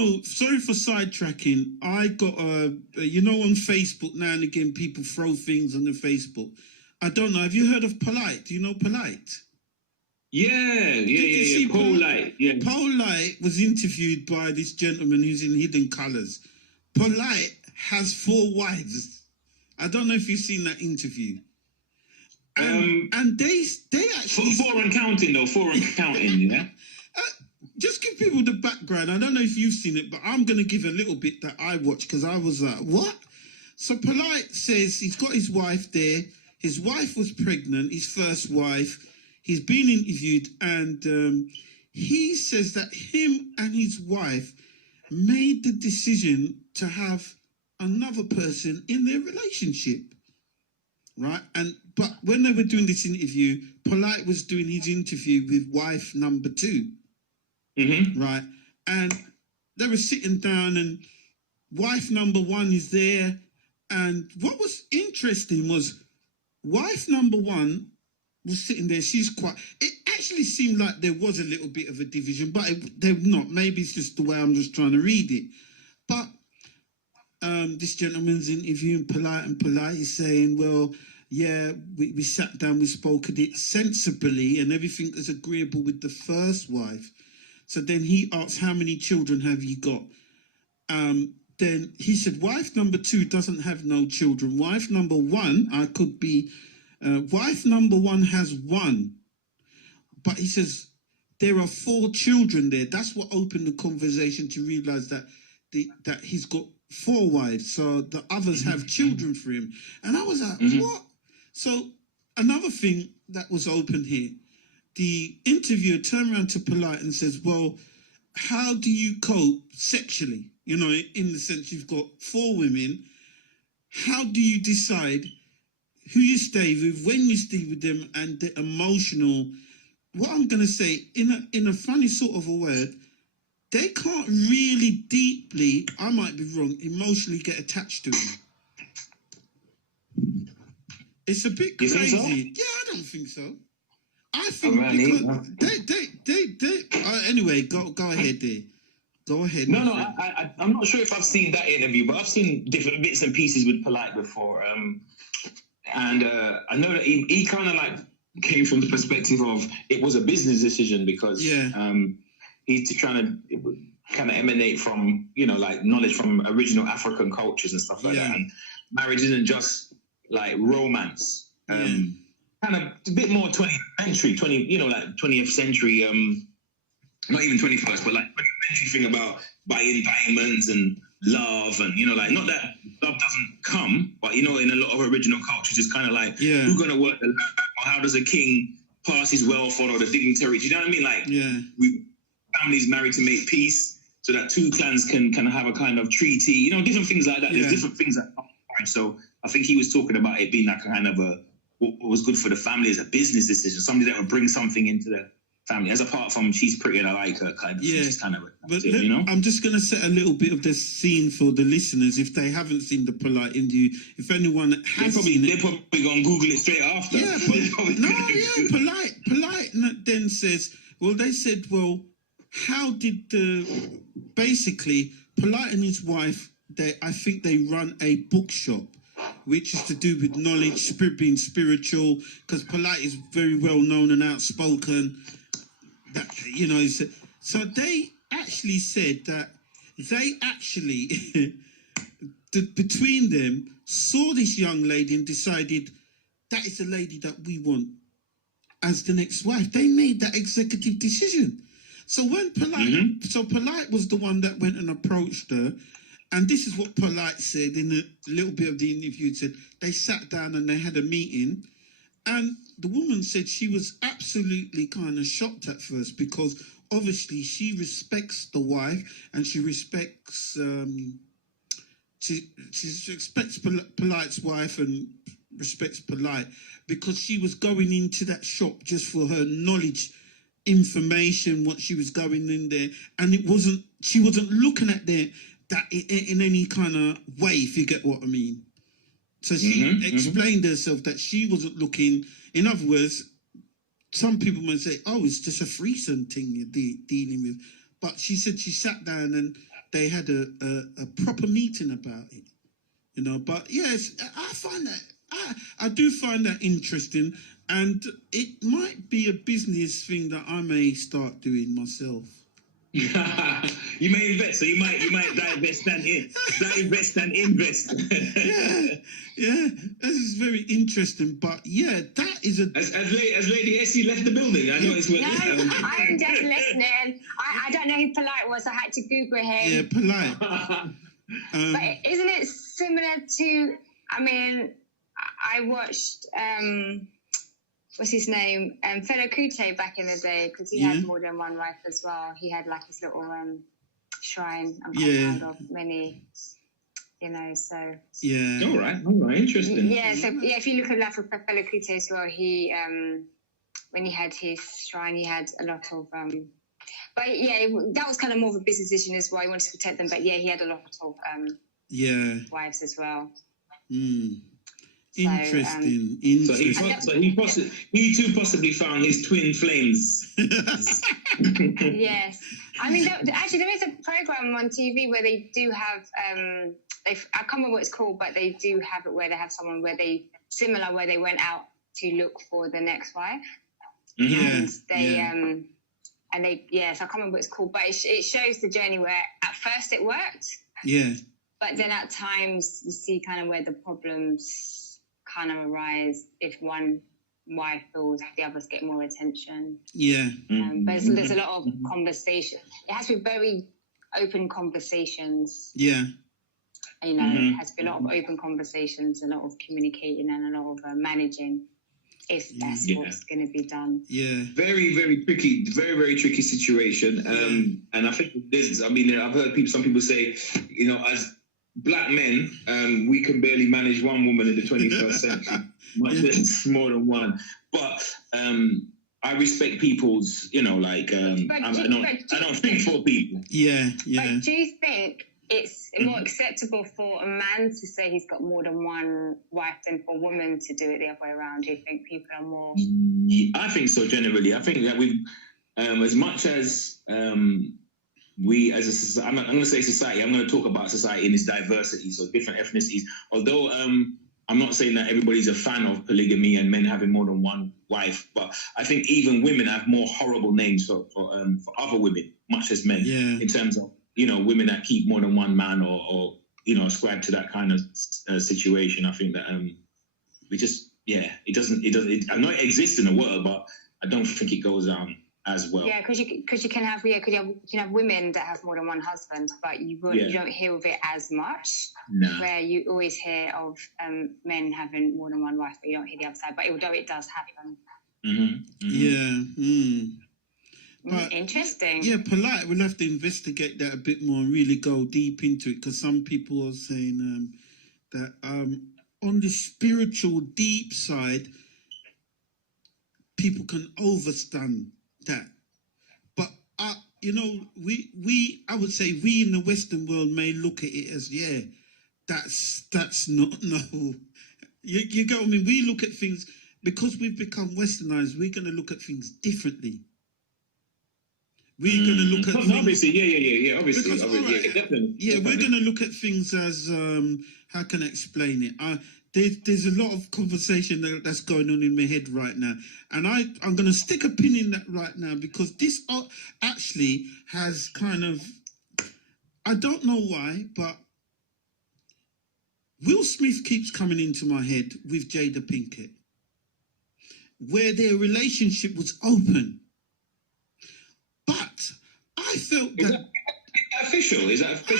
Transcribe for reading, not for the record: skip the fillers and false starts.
know, sorry for sidetracking. I got you know, on Facebook now and again, people throw things on the Facebook. I don't know. Have you heard of Polite? Do you know Polite? Yeah. Polite. Yeah. Polite was interviewed by this gentleman who's in Hidden Colors. Polite has 4 wives. I don't know if you've seen that interview. And they actually 4 and counting though. 4 and counting. Yeah. Just give people the background. I don't know if you've seen it, but I'm going to give a little bit that I watched because I was like, what? So Polite says he's got his wife there. His wife was pregnant, his first wife. He's been interviewed, and he says that him and his wife made the decision to have another person in their relationship, right? But when they were doing this interview, Polite was doing his interview with wife number 2. Right, and they were sitting down, and wife number 1 is there. And what was interesting was wife number 1 was sitting there. She's quite. It actually seemed like there was a little bit of a division, but they're not. Maybe it's just the way I'm just trying to read it. But this gentleman's interviewing Polite, and Polite is saying, "Well, yeah, we sat down, we spoke at it sensibly, and everything was agreeable with the first wife." So then he asked, how many children have you got? Then he said, wife number 2 doesn't have no children. Wife number 1, wife number 1 has 1. But he says, there are 4 children there. That's what opened the conversation to realize that he's got 4 wives. So the others have children for him. And I was like, what? So another thing that was open here. The interviewer turned around to Polite and says, well, how do you cope sexually? You know, in the sense you've got 4 women. How do you decide who you stay with, when you stay with them, and the emotional, what I'm going to say, in a funny sort of a word, they can't really deeply, I might be wrong, emotionally get attached to him. It's a bit crazy. You think so? Yeah, I don't think so. I think because anyway, go ahead there. Go ahead. No, I'm not sure if I've seen that interview, but I've seen different bits and pieces with Polite before. And I know that he kind of like came from the perspective of it was a business decision because he's trying to kind of emanate from, you know, like knowledge from original African cultures and stuff like that. And marriage isn't just like romance. Kind of a bit more 20th century, 20th century, not even 21st, but like 20th century thing about buying diamonds and love and, you know, like not that love doesn't come, but, you know, in a lot of original cultures, it's kind of like, who's going to work the land, or how does a king pass his wealth on, or the dignitary, do you know what I mean? Like, families married to make peace so that 2 clans can have a kind of treaty, you know, different things like that. There's different things that come. So I think he was talking about it being like a kind of what was good for the family as a business decision, somebody that would bring something into the family, as apart from she's pretty and I like her kind of. Yeah, just kind of. But you know, I'm just going to set a little bit of the scene for the listeners if they haven't seen the Polite interview. If anyone has seen it, they're probably going to Google it straight after. Yeah, Polite then says, well, they said, well, how did basically Polite and his wife? I think they run a bookshop, which is to do with knowledge, being spiritual, because Polite is very well known and outspoken. That, you know, so they actually said that they actually, between them, saw this young lady and decided that is the lady that we want as the next wife. They made that executive decision. So when Polite, so Polite was the one that went and approached her. And this is what Polite said in a little bit of the interview. It said they sat down and they had a meeting. And the woman said she was absolutely kind of shocked at first because obviously she respects the wife and she respects Polite's wife and respects Polite because she was going into that shop just for her knowledge, information, what she was going in there. And she wasn't looking at that in any kind of way, if you get what I mean. So she explained herself that she wasn't looking, in other words, some people might say, oh, it's just a threesome thing you're dealing with. But she said she sat down and they had a proper meeting about it, you know. But yes, I find that I do find that interesting, and it might be a business thing that I may start doing myself. You may invest, so you might divest and invest. yeah, this is very interesting. But yeah, that is a as Lady Esi left the building, I noticed. No, I'm just listening. I don't know who Polite was. I had to Google him. yeah, Polite. But isn't it similar to? I mean, I watched what's his name? Fela Kuti back in the day, because he had more than one wife as well. He had like his little shrine and compound of many, you know. So yeah, all right, interesting. Yeah, so yeah, if you look at life of Fela Kuti as well, he when he had his shrine, he had a lot of but yeah, that was kind of more of a business decision as well. He wanted to protect them, but yeah, he had a lot of wives as well. Interesting. So he too possibly found his twin flames. Yes, I mean, actually, there is a program on TV where they do have I can't remember what it's called, but they do have it where they have someone where they went out to look for the next wife, and they so I can't remember what it's called, but it shows the journey where at first it worked, but then at times you see kind of where the problems kind of arise if one wife feels the others get more attention. But there's a lot of conversation. It has to be very open conversations. You know, it has to be a lot of open conversations, a lot of communicating, and a lot of managing. If that's what's going to be done. Very, very tricky, very tricky situation. And I think this. I mean, I've heard some people say, you know, as Black men, we can barely manage one woman in the 21st century, much less more than one. But I respect people's, you know, like I don't think for people. But do you think it's more acceptable for a man to say he's got more than one wife than for a woman to do it the other way around? Do you think people are more? I think so. Generally, I think that we, as much as we as a society, I'm going to say society, I'm going to talk about society in its diversity, so different ethnicities. Although I'm not saying that everybody's a fan of polygamy and men having more than one wife, but I think even women have more horrible names for other women, much as men, in terms of, you know, women that keep more than one man or you know, ascribe to that kind of situation. I think that we just, I know it exists in the world, but I don't think it goes as well. Yeah, because you can have women that have more than one husband, but you don't hear of it as much. No. Where you always hear of men having more than one wife, but you don't hear the other side. But although it does happen. But, interesting. Yeah, Polite. We'll have to investigate that a bit more and really go deep into it, because some people are saying that on the spiritual deep side, people can overstand that. But you know, I would say we in the Western world may look at it as that's not no. You get what I mean? We look at things because we've become Westernized. We're going to look at things differently. We're going to look at things, obviously, obviously, definitely. Yeah, we're going to look at things as how can I explain it? There's a lot of conversation that's going on in my head right now, and I'm going to stick a pin in that right now, because this actually has kind of, I don't know why, but Will Smith keeps coming into my head with Jada Pinkett, where their relationship was open. But I felt that... Is that official?